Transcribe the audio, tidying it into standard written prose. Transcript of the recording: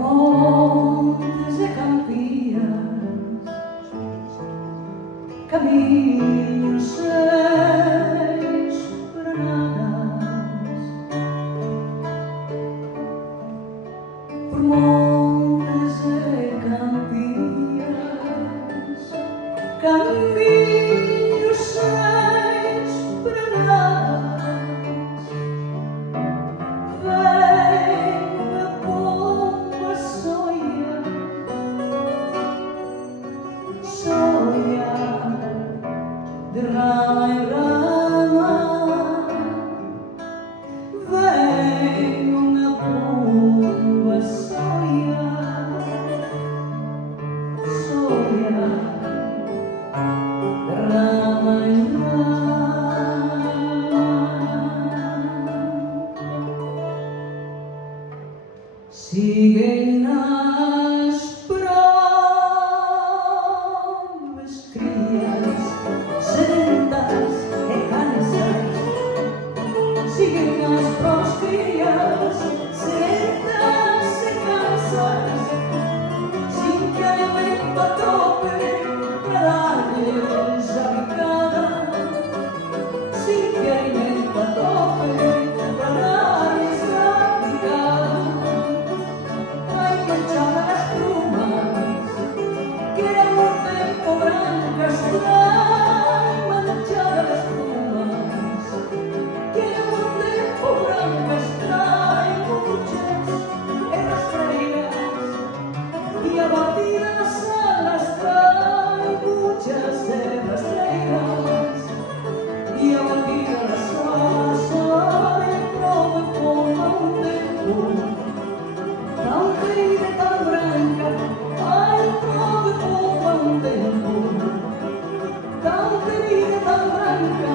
montes e campiñas, caminhos sem esperanadas, por montes e campiñas, caminhos sem esperanadas. Vem a pomba sonhar, de rama em rama. Vem uma pomba sonhar, de rama em rama. Siguen nas provas crias, sedentas e cansas. Siguen nas provas crias, sedentas e cansas. Sin que haya vento a tope para darles a picada. Sin que haya vento a tope para darles a picada. Manchada las plumas, que era un tempo brancas, trae manchada las plumas, que era un tempo brancas, trae muchas rastreiras, y abatidas las alas trae muchas rastreiras, y abatidas las alas trae prove como un tempo. Tan querida e tan branca, ai, prove como un tempo. Tan querida e tan branca,